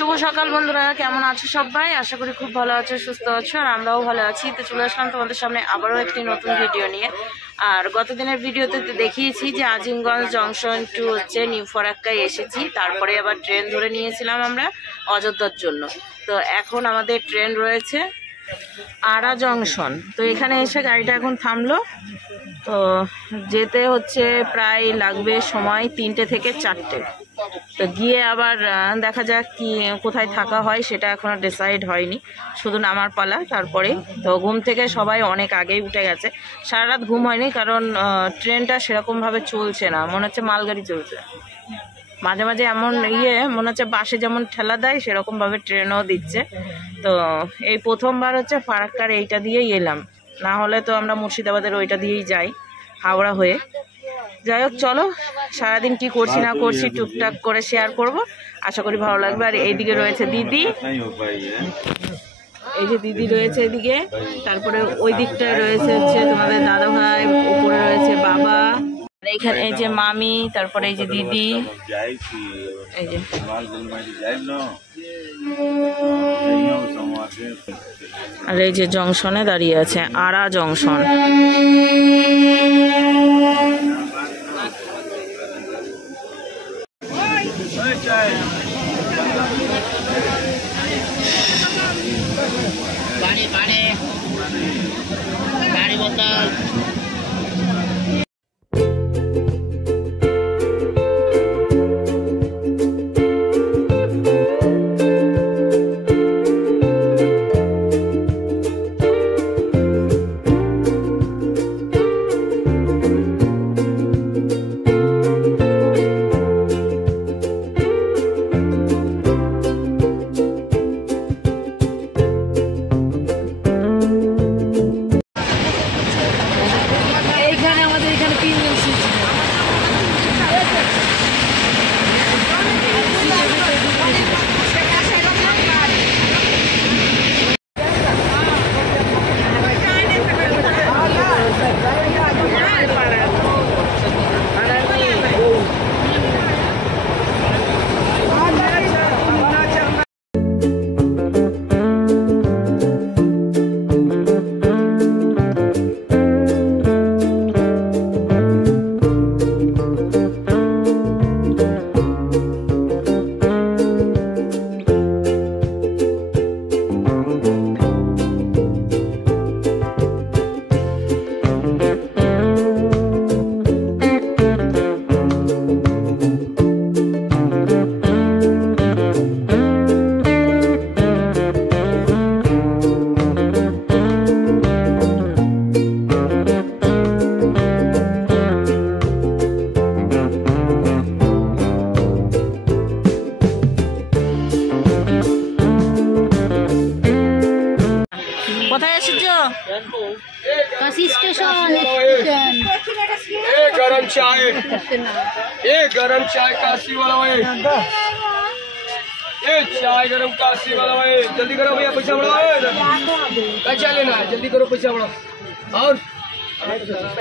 শুভ সকাল বন্ধুরা, কেমন আছো সবাই? আশা করি খুব ভালো আছো, সুস্থ আছো, আর আমরাও ভালো আছি। তো চলে আসলাম তোমাদের সামনে আবারও একটি নতুন ভিডিও নিয়ে। আর গত দিনের ভিডিওতে দেখিয়েছি যে আজিমগঞ্জ জংশন টু হচ্ছে নিউ ফরাক্কায় এসেছি, তারপরে আবার ট্রেন ধরে নিয়েছিলাম আমরা অযোধ্যার জন্য। তো এখন আমাদের ট্রেন রয়েছে আরা জংশন। তো এখানে এসে গাড়িটা এখন থামলো। তো যেতে হচ্ছে প্রায় লাগবে সময় 3টে থেকে 4টে। তো গিয়ে আবার দেখা যাক কি কোথায় থাকা হয়, সেটা এখনো ডিসাইড হয়নি, শুধু নামার পালা তারপরে। তো ঘুম থেকে সবাই অনেক আগেই উঠে গেছে, সারা রাত ঘুম হয়নি, কারণ ট্রেনটা সেরকমভাবে চলছে না, মনে হচ্ছে মালগাড়ি চলছে। মাঝে মাঝে এমন মনে হচ্ছে বাসে যেমন ঠেলা দেয় সেরকমভাবে ট্রেনও দিচ্ছে। তো এই প্রথমবার হচ্ছে ফারাক্কার এইটা দিয়েই এলাম, না হলে তো আমরা মুর্শিদাবাদের ওইটা দিয়েই যাই হাওড়া হয়ে। যাই হোক, চলো সারাদিন কি করছি না করছি টুকটাক করে শেয়ার করব, আশা করি ভালো লাগবে। আর এইদিকে রয়েছে দিদি, এই যে দিদি রয়েছে এদিকে, তারপরে ওই দিকটায় রয়েছে হচ্ছে তোমাদের দাদা ভাই, উপরে রয়েছে বাবা, এইখানে এই যে মামি, তারপরে এই যে দিদি, এই যে আর এই যে জংশনে দাঁড়িয়ে আছে আরা জংশন। পানি বোতল কোথায় এসেছো? काशी स्टेशन। गरम चाय, गरम चाय काशी वाला भाई, चाय गरम काशी वाला भाई, जल्दी करो भैया, पैसा बढ़ाओ। कैसा लेना है, जल्दी करो, पैसा बढ़ाओ।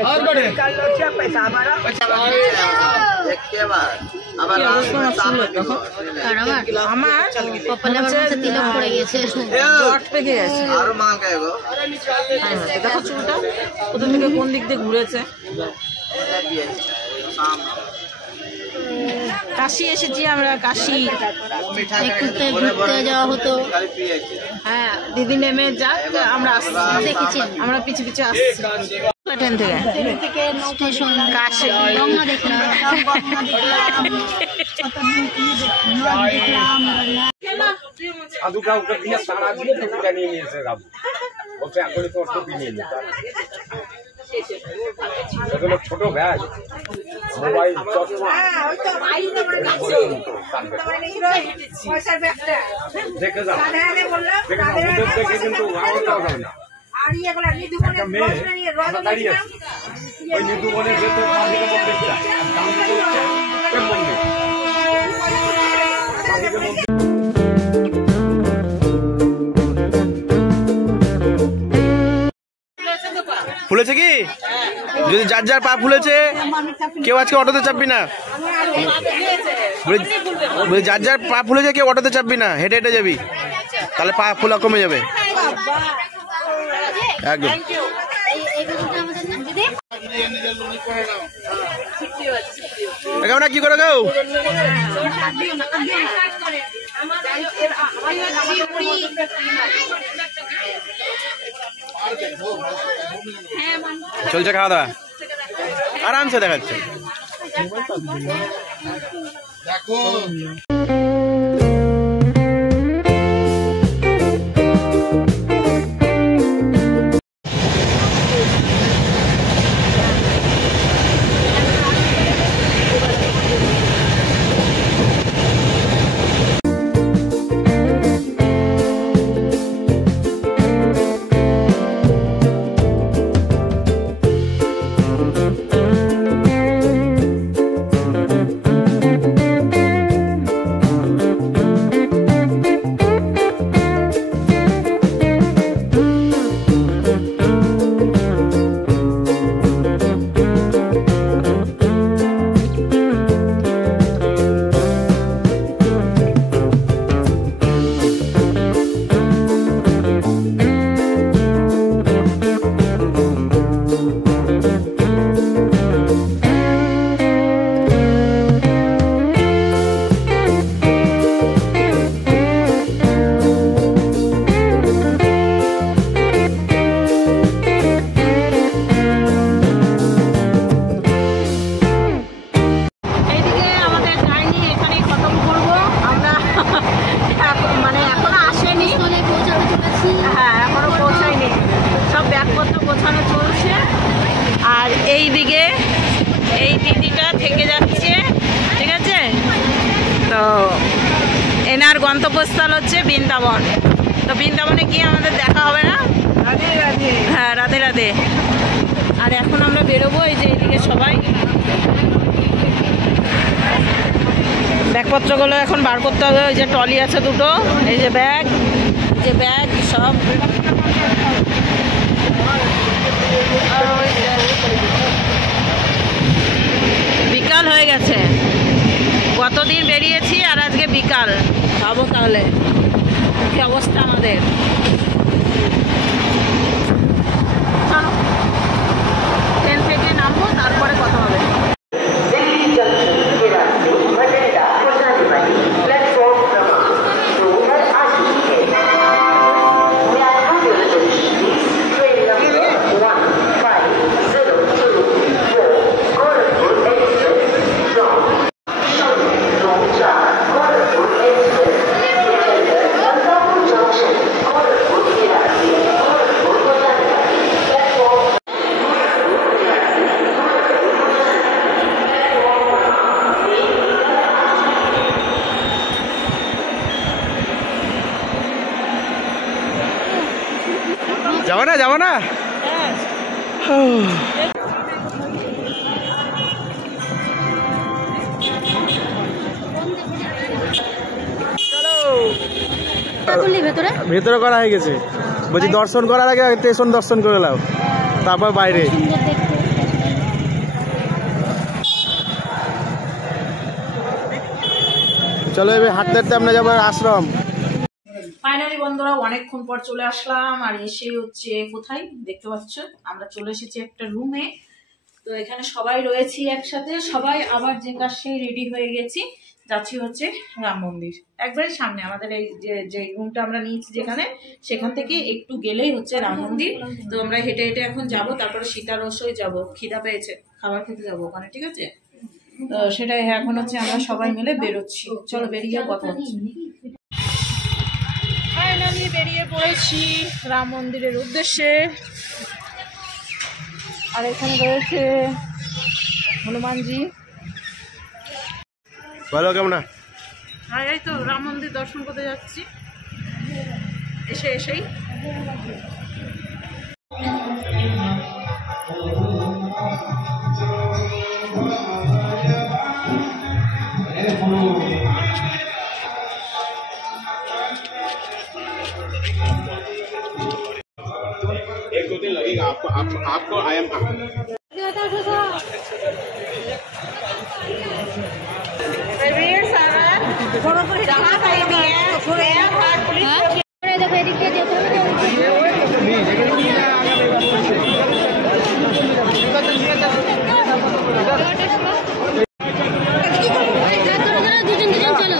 और बड़े पैसा हमारा দেখো চুলটা কোথা থেকে কোন দিক দিয়ে ঘুরেছে। কাশি এসেছি আমরা, কাশি ঘুরতে যাওয়া হতো। হ্যাঁ, দিদি নেমে যাক, আমরা দেখেছি, আমরা পিছু পিছু আসছি ট্রেন থেকে স্টেশন কাশি গঙ্গা দেখলাম। साधु का ऊपर दिया सारा दिए तो पूरा नहीं मिल सका ওকে এখন তো অটো কিনে নিতে এগুলো ছোট ব্যাগ, মোবাইল, চশমা, ওই তো ভাই তো বলেছে পয়সার ব্যাগটা দেখে যাও, সাধারণে বললাম দেখে কিন্তু ভাবতে হবে না। আর এগুলো নিদু বলে প্রশ্ন নিয়ে রদ দাঁড়িয়ে আছে, ওই নিদু বলে যে তো পানিকে বলতে চায় দাম তো কেমন নেই পানিকে বলতে। ফুলেছে কি? যদি যার যার পা ফুলেছে কেউ আজকে অটোতে চাপবি না, বলি যার যার পা ফুলে যায় কেউ অটোতে চাপবি না, হেঁটে হেঁটে যাবি, তাহলে পা ফোলা কমে যাবে একদম। কেমন কি করে গো? চলছে খাওয়া দাওয়া আরামসে দেখাচ্ছে। দেখো এইদিকে এই দিদিটা থেকে যাচ্ছে, ঠিক আছে। তো এনার গন্তব্যস্থল হচ্ছে বৃন্দাবন। তো বৃন্দাবনে গিয়ে আমাদের দেখা হবে না? হ্যাঁ, রাধে রাধে। আর এখন আমরা বেরোবো, এই যে এইদিকে সবাই ব্যাগপত্রগুলো এখন বার করতে হবে। ওই যে ট্রলি আছে দুটো, এই যে ব্যাগ সব। বিকাল হয়ে গেছে, কতদিন বেরিয়েছি আর আজকে বিকাল। ভাবো তাহলে কি অবস্থা আমাদের। ট্রেন থেকে নামবো, তারপরে কথা হবে। যাবো না ভেতরে করা হয়ে গেছে। বলছি দর্শন করার আগে স্টেশন দর্শন করে নাও, তারপর বাইরে। চলো এবার হাঁটতে হাঁটতে আমরা যাবো আশ্রম। ফাইনালি বন্ধুরা অনেকক্ষণ পর চলে আসলাম, আর এসে হচ্ছে কোথায় দেখতে পাচ্ছ, আমরা চলে এসেছি একটা রুমে। তো এখানে সবাই রয়েছি একসাথে, সবাই আবার যে কাজ সেই রেডি হয়ে গেছি। যাচ্ছি হচ্ছে রাম মন্দির, একবারে সামনে আমাদের এই যে রুমটা আমরা নিয়েছি যেখানে, সেখান থেকে একটু গেলেই হচ্ছে রাম মন্দির। তো আমরা হেঁটে হেঁটে এখন যাব, তারপরে সীতারসই যাব, খিদা পেয়েছে, খাবার খেতে যাবো ওখানে, ঠিক আছে। তো সেটাই এখন হচ্ছে আমরা সবাই মিলে বেরোচ্ছি। চলো বেরিয়ে কথা হচ্ছে। ফাইনালি বেরিয়ে পড়েছি রাম মন্দিরের উদ্দেশ্যে। আর এখানে রয়েছে হনুমানজি। ভালো কেমন? হ্যাঁ, এই তো রাম মন্দির দর্শন করতে যাচ্ছি এসেই। एक दो दिन लगेगा आपको आई एम देखो एदिक দিয়ে যেতে হবে দুজন চলো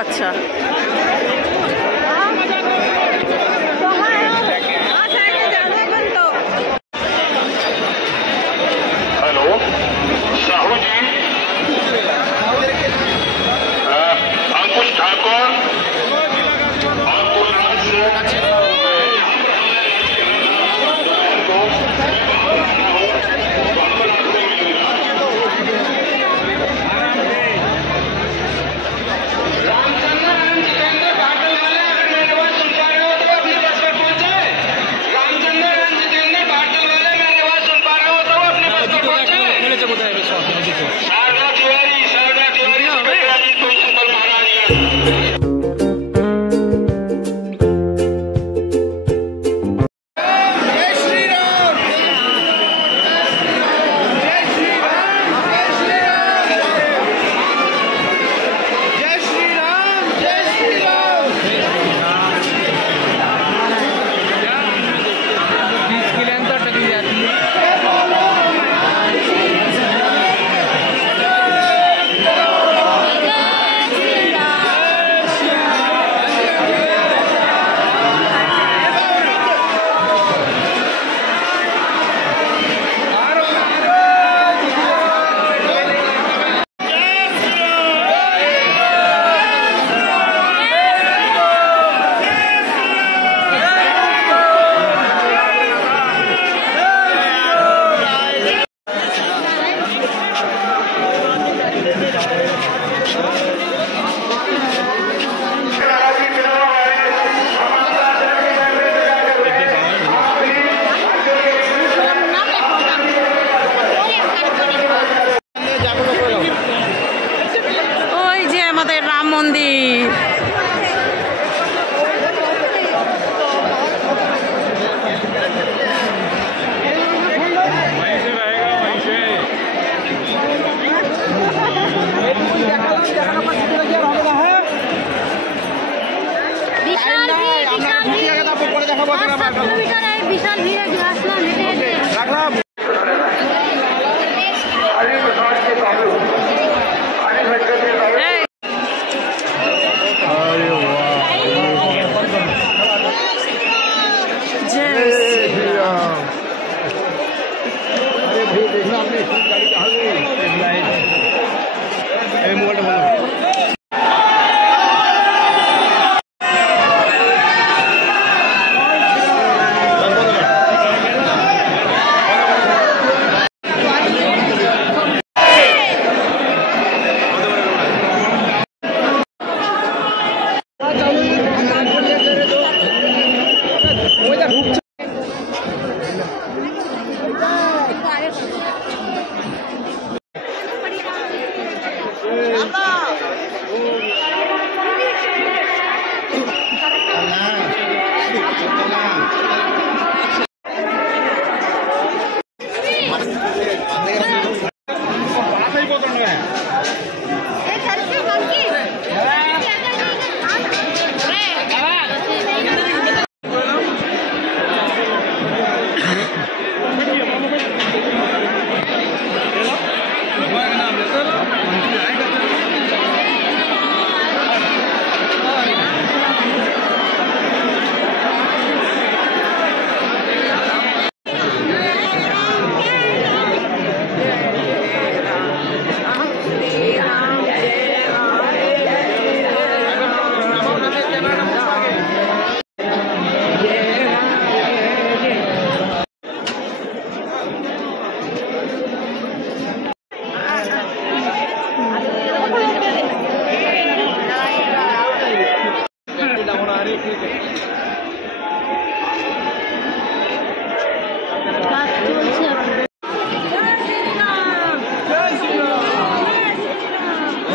अच्छा हेलो साहू जी, अंकुश ठाकुर, विशाल भीड़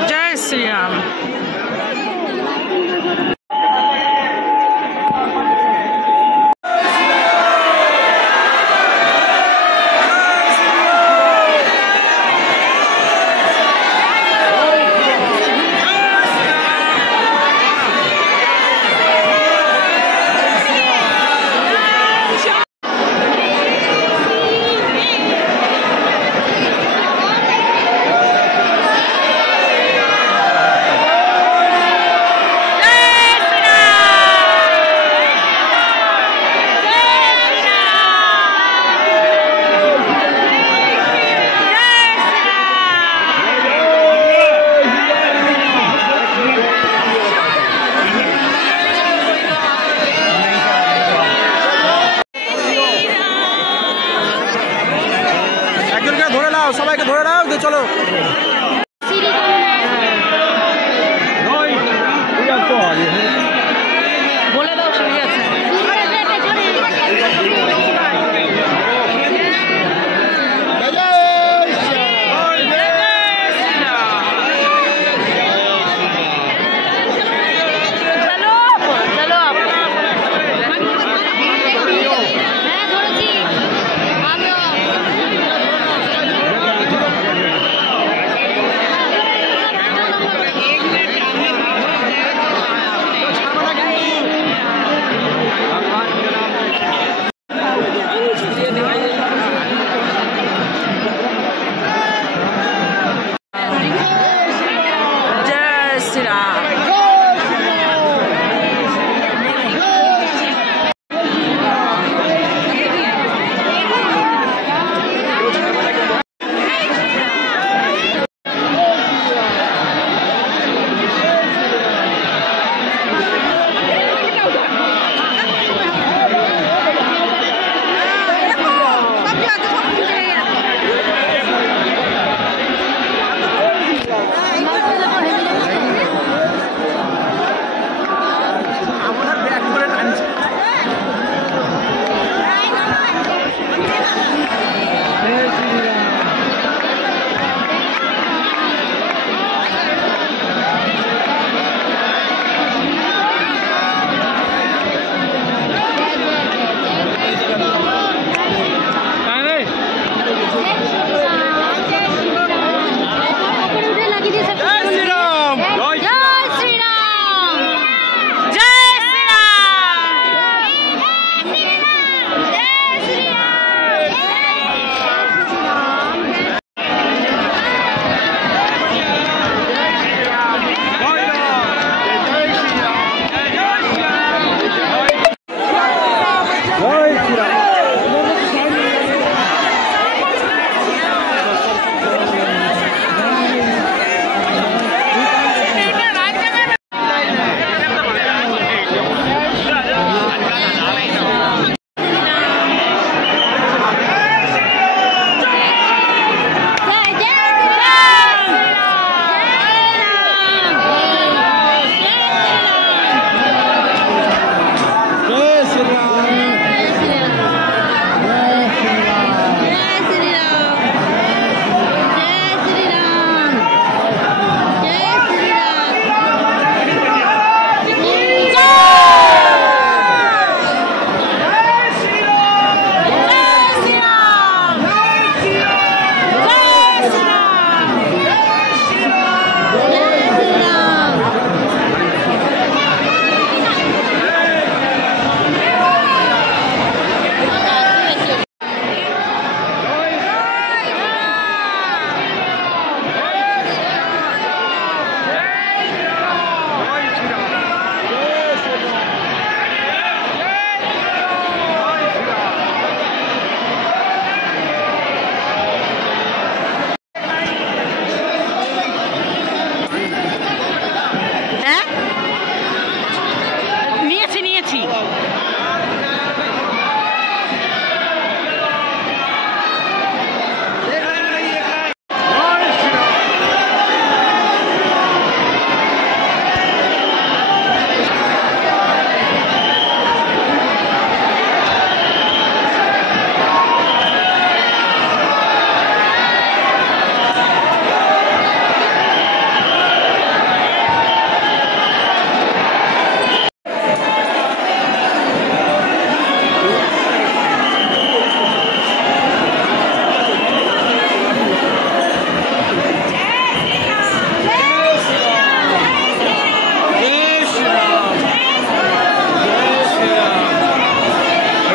जय श्री राम। সবাইকে ধরে নাও, চলো। বলে দাও সিঁড়ি আছে।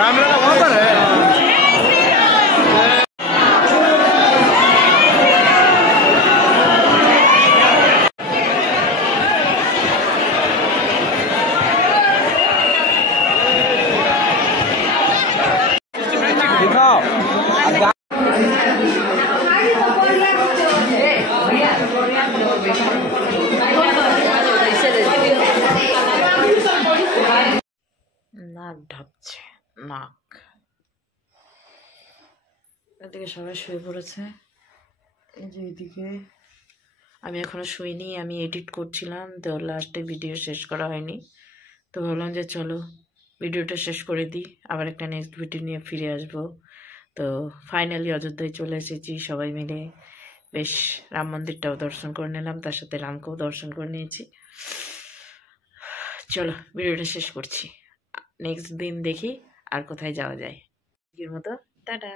रामलला वहाँ पर है। दिखाओ নাক ঢাকছে নাক। এদিকে সবাই শুয়ে পড়েছে, এই যে এইদিকে আমি এখনো শুইনি, আমি এডিট করছিলাম তো লাস্টে ভিডিও শেষ করা হয়নি, তো ভাবলাম যে চলো ভিডিওটা শেষ করে দিই, আবার একটা নেক্সট ভিডিও নিয়ে ফিরে আসবো। তো ফাইনালি অযোধ্যায় চলে এসেছি সবাই মিলে, বেশ রাম মন্দিরটাও দর্শন করে নিলাম, তার সাথে রামকেও দর্শন করে নিয়েছি। চলো ভিডিওটা শেষ করছি, নেক্সট দিন দেখি আর কোথায় যাওয়া যায়। আজকের মতো টাটা।